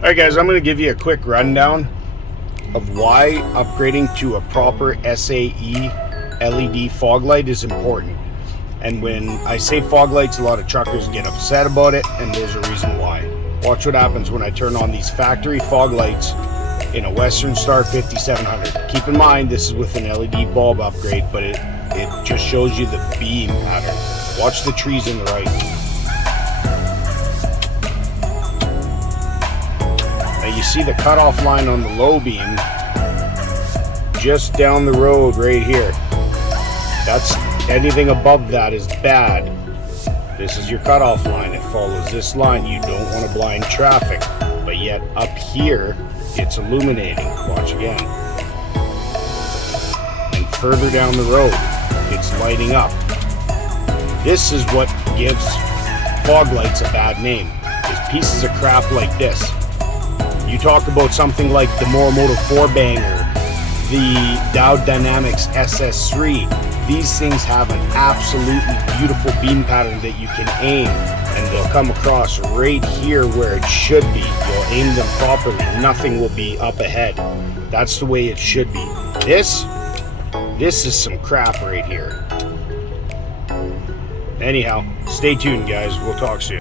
Alright guys, I'm going to give you a quick rundown of why upgrading to a proper SAE LED fog light is important. And when I say fog lights, a lot of truckers get upset about it, and there's a reason why. Watch what happens when I turn on these factory fog lights in a Western Star 5700. Keep in mind, this is with an LED bulb upgrade, but it just shows you the beam pattern. Watch the trees in the right. You see the cutoff line on the low beam just down the road right here. That's anything above that is bad. This is your cutoff line. It follows this line. You don't want to blind traffic, but yet up here it's illuminating. Watch again. And further down the road it's lighting up. This is what gives fog lights a bad name, is pieces of crap like this. You talk about something like the Morimoto 4-banger, the Diode Dynamics SS3. These things have an absolutely beautiful beam pattern that you can aim, and they'll come across right here where it should be. You'll aim them properly. Nothing will be up ahead. That's the way it should be. This is some crap right here. Anyhow, stay tuned, guys. We'll talk soon.